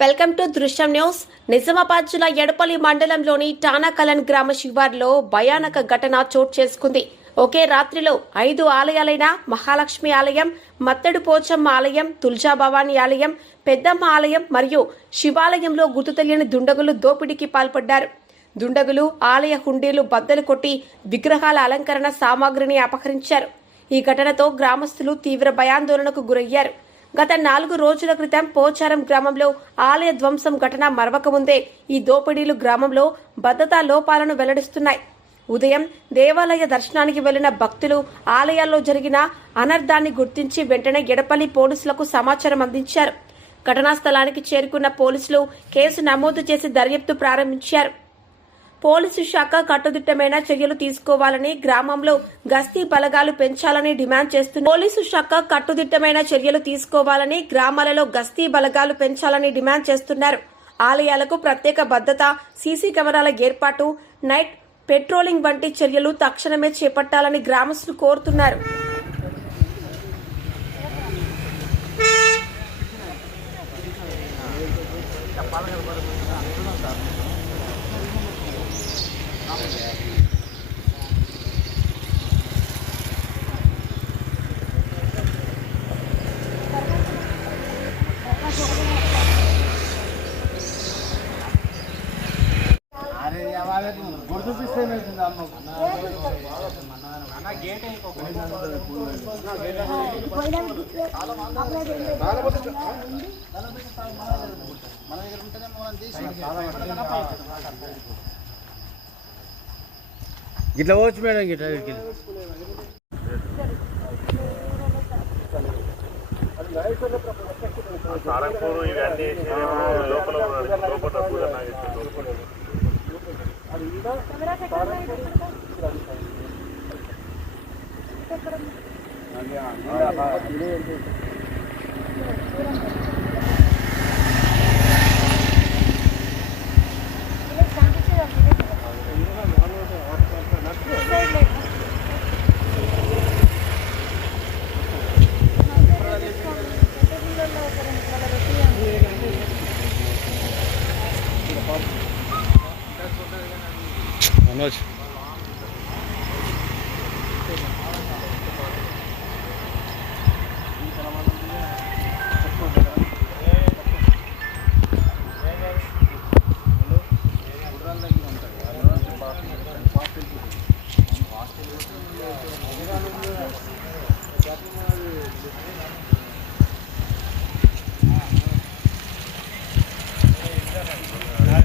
Welcome to దృశ్యం news. Nizamabad జిల్లా ఎడపల్లి మండలంలోని టానాకలన్ గ్రామ శివార్లో భయానక ఘటన చోటు చేసుకుంది. ఒకే రాత్రిలో 5 ఆలయాలైన మహాలక్ష్మి ఆలయం, మత్తడి పోచమ్మ ఆలయం, తుల్జా భవానీ ఆలయం, పెద్దమ్మ ఆలయం మరియు శివాలయంలో గుర్తు తెలియని దుండగులు దోపిడీకి పాల్పడ్డారు. దుండగులు ఆలయ హుండీలు బద్దలు కొట్టి విగ్రహాల అలంకరణ సామాగ్రిని అపహరించారు. ఈ ఘటనతో గ్రామస్తులు తీవ్ర భయాందోళనకు గురయ్యారు. గత 4 రోజుల క్రితం పోచారం గ్రామంలో ఆలయ ధ్వంసం ఘటన మరవకముందే ఈ దోపిడీలు గ్రామంలో భద్రతా లోపాలను వెల్లడిస్తున్నాయి. ఉదయం దేవాలయ దర్శనానికి వెళ్లిన భక్తులు ఆలయాల్లో జరిగిన అనర్థాన్ని గుర్తించి వెంటనే ఎడపల్లి పోలీసులకు సమాచారం అందించారు. ఘటనా స్థలానికి చేరుకున్న పోలీసులు కేసు నమోదు చేసి దర్యాప్తు ప్రారంభించారు. పోలీసు శాఖ కట్టుదిట్టమైన చర్యలు తీసుకోవాలని, గ్రామంలో గస్తీ బలగాలు పెంచాలని డిమాండ్ చేస్తున్నారు. పోలీసు శాఖ కట్టుదిట్టమైన చర్యలు తీసుకోవాలని, గ్రామాలలో గస్తీ బలగాలు పెంచాలని డిమాండ్ చేస్తున్నారు. ఆలయాలకు ప్రత్యేక భద్రత, సీసీ కెమెరాల ఏర్పాటు, నైట్ పెట్రోలింగ్ వంటి చర్యలు తక్షణమే చేపట్టాలని గ్రామస్తులు కోరుతున్నారు. గిట్లా పోవచ్చు మేడం, గిట్లా సారంపూర్ ఇవన్నీ లోపల మనోజ్